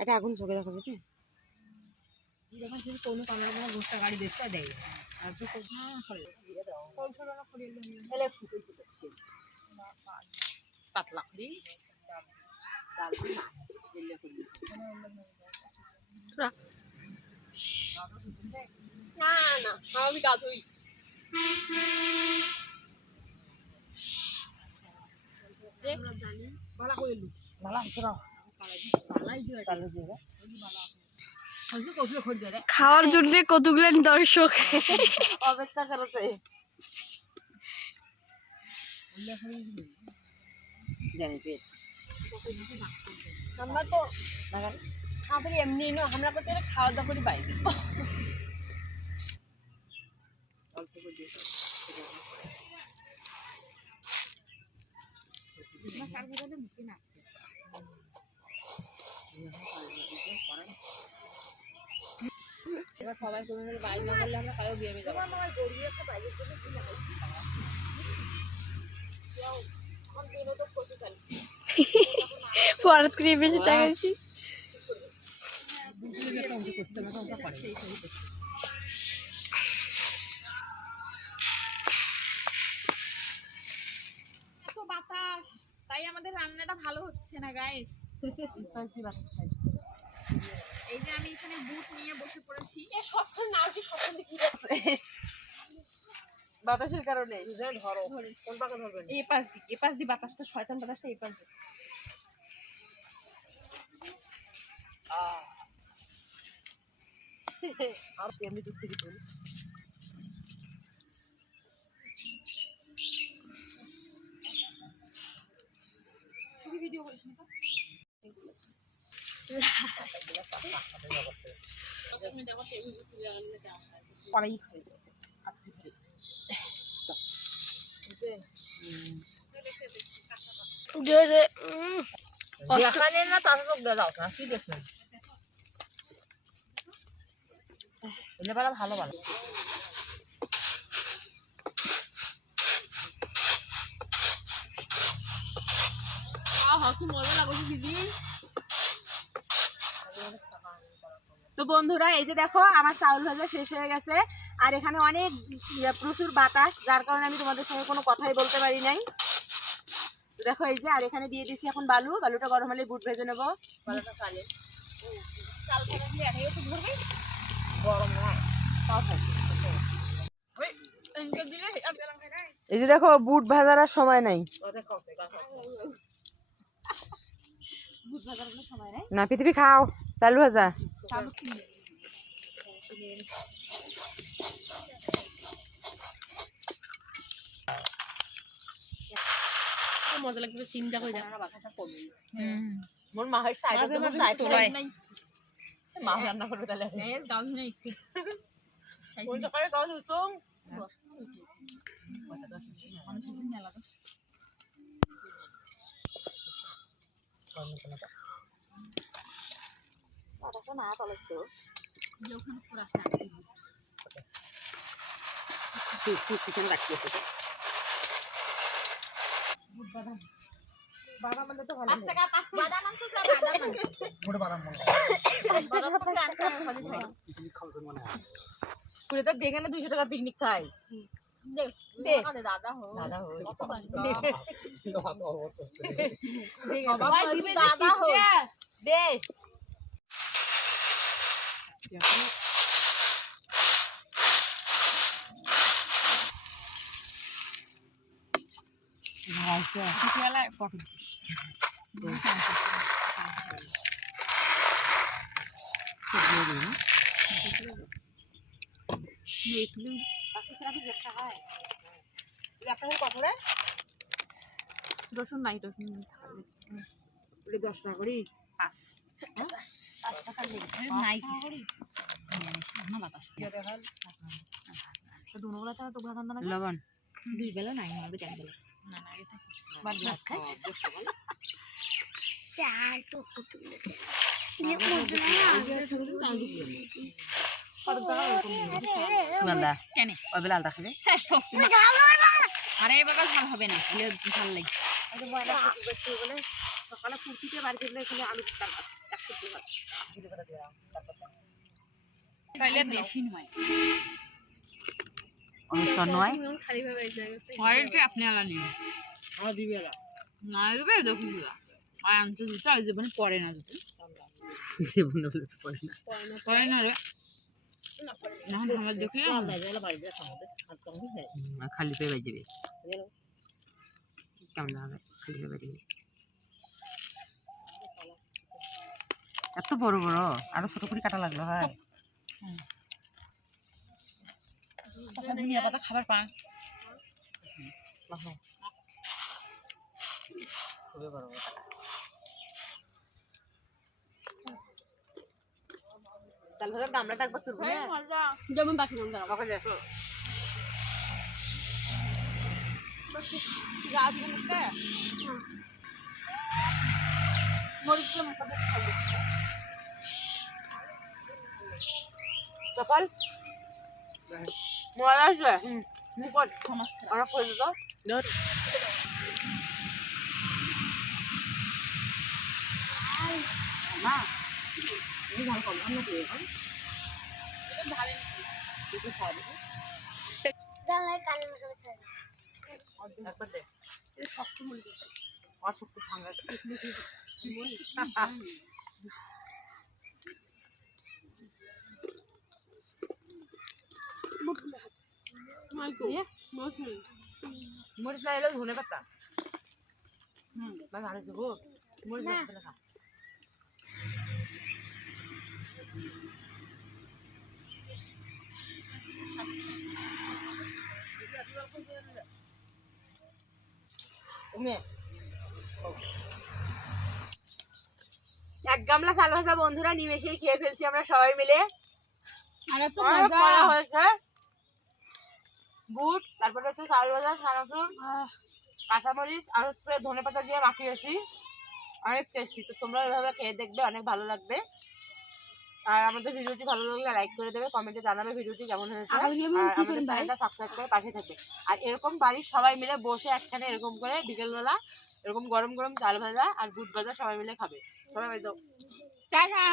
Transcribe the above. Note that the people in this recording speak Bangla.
এটা আগুন চোখে দেখা যাবে যখন তুমি কোনো কামড়া কোনো গোষ্ঠা গাড়ি দেখতে দেয় আর তো না করে দাও কোন ছোড়া করে এলে ফুটে ফুটে পাতলা করি ডাল না দিলে করি না না আমি গাধুই আমরা জানি ভালো কইলু ভালো ছোড়া ভালাই দিও চালু দিও খাওয়ার জন্য কতগুলো দর্শক অপেক্ষা করছে জানি পেট আমরা তো খাবার এমনি নো আমরা করতে খাওয়া দাওয়া করে বাইরে অল্প করে দিয়ে না সার ভরে মুখে না এবার সবাই কোনো মিলে বাইরে না করলে আমরা কায়ও বিয়ে যাব আমার গড়িয়ে একটা বাইরে থেকে কি লাগাই যাও আমার দিনও তো কত চাল পরাত করে বেশি টাকাছি বুঝলে একটা অঙ্ক করতে না অঙ্ক করে এত বাতাস তাই আমাদের রান্নাটা ভালো হচ্ছে না গাইস এই যে আমি এখানে বুট নিয়ে বসে পড়েছি এ সবখানে নাও কি সবখানে কি আছে বাতাসের কারণে ধরো কোন পাকা ধরবেন এই পাশ দি বাতাসটা শয়তান বাতাসটা এই পাশ দি আর এমনি দূর থেকে তুল ভিডিও করিস না পড়াই হয়ে যাবে যেখানে না তার লোক দাও না কি দেখছেন এলে ভালো ভালো ভালো কি মজা লাগছে দিদি তো বন্ধুরা এই যে দেখো আমার চাউল ভাজা শেষ হয়ে গেছে আর এখানে অনেক প্রচুর বাতাস যার কারণে আমি তোমাদের সঙ্গে কোনো কথাই বলতে পারি নাই দেখো এই যে আর এখানে দিয়ে দিচ্ছি এখন বালুটা গরম হলে বুট ভেজে নেবো বালুটা চালে চাল করে দিলে এটাই তো ধরবে গরম না ওই এনকে দিলে আর গেলাম খাই নাই এই যে দেখো বুট ভাজার আর সময় নাই বুট ভাজার কোনো সময় নাই না পৃথিবী খাও চালু ভাজা চালু কি মজা লাগবে চিন্তা করে দেখা বাসাটা করবে মোর মায়ের সাইডে তো সাইড তোলাই মা রান্না করবে তাহলে এস গাও নাই কোন সকালে গাও সুসুম মানুষ দিন মেলা তো বাবাটা না তলস তো যখন পুরা চিকেন রাখিয়েছে বাদাম মানে তো ভালো 5 টাকা 5 বাদাম আনছো যা বাদাম মোটা বাদাম মনে বাদাম তো টাকা খালি খাই কিছু খাওয়া মনে হয় পুরো তো বেগানে 200 টাকা পিকনিক খাই দে দাদা হো দাদা হো সবাই দিবে দাদা হো দে কিছুবেলা ফটো রসুন নাই রসুন 10 টাকা করি 5 টাকা নাই না বাতাস তো দুনোবেলা তো ভাত না লবণ দুই বেলা নাই হবে তিন বেলা না না এটা বাদ গ্লাস খাই চাল তো কত সুগন্ধা কেন ওই বেলা আলাদা খাবে আরে বাবা ভাল হবে না ভাল লাগে আরে ময়লা করতে বলে সকালে কুচিতে বাড়ি থেকে এখানে আলু ভর্তা ভাত 100 ভাত দিলে কথা দিলাম তারপর তাইলে বেশি নয় অনুষ্ঠান নয় খালি ভাবে হয়তো আপনি আলা নিন আমার দিবি এলা না রবে দেখুন আর আনতে দুটো আর জীবনে পড়ে না দুটো জীবনে পড়ে না রে না আমরা দেখলে খালি পেয়ে যাবে কেমন হবে খালি পেয়ে যাবে এত বড় বড় আরো ছোট করে কাটা লাগলো হয় ধনিয়া পাতা খাবার পান খুবই বড় বড় চাল ভাজার গামলাটা একবার তুলবো না যেমন বাকি নাম দাও আমাকে দেখো রাত গুলোতে মরিচ দিয়ে মুখে খাবে সকাল মজা আছে মুখত সমস্যা অনেক করে দিত না এই ভালো কম আমরা দিয়ে এখন এটা ধারে একটু খাওয়া দেবো জানলাই কানে মশলা খাই একবার দে এটা শক্ত মনে করছে আর শক্তি ভাঙা মরিচ না এলেও ধনে পাতা বা ধারে যাবো মরিচ না খেলে খা এক গামলা চাল ভাজা বন্ধুরা নিমেষেই খেয়ে ফেলছি আমরা সবাই মিলে আর এত অনেক মজা মজা হয়েছে বুট তারপরে হচ্ছে চাল ভাজা সানাসুর কাঁচামরিচ আর হচ্ছে ধনেপাতা দিয়ে মাখিয়েছি অনেক টেস্টি তো তোমরা এভাবে খেয়ে দেখবে অনেক ভালো লাগবে আর আমাদের ভিডিওটি ভালো লাগলে লাইক করে দেবে কমেন্টে জানাবে ভিডিওটি কেমন হয়েছে আর আমাদের চ্যানেলটা সাবস্ক্রাইব করে পাশে থাকবে আর এরকম বাড়ির সবাই মিলে বসে একখানে এরকম করে বিকেলবেলা এরকম গরম গরম চাল ভাজা আর বুট ভাজা সবাই মিলে খাবে সবাই দাও টাটা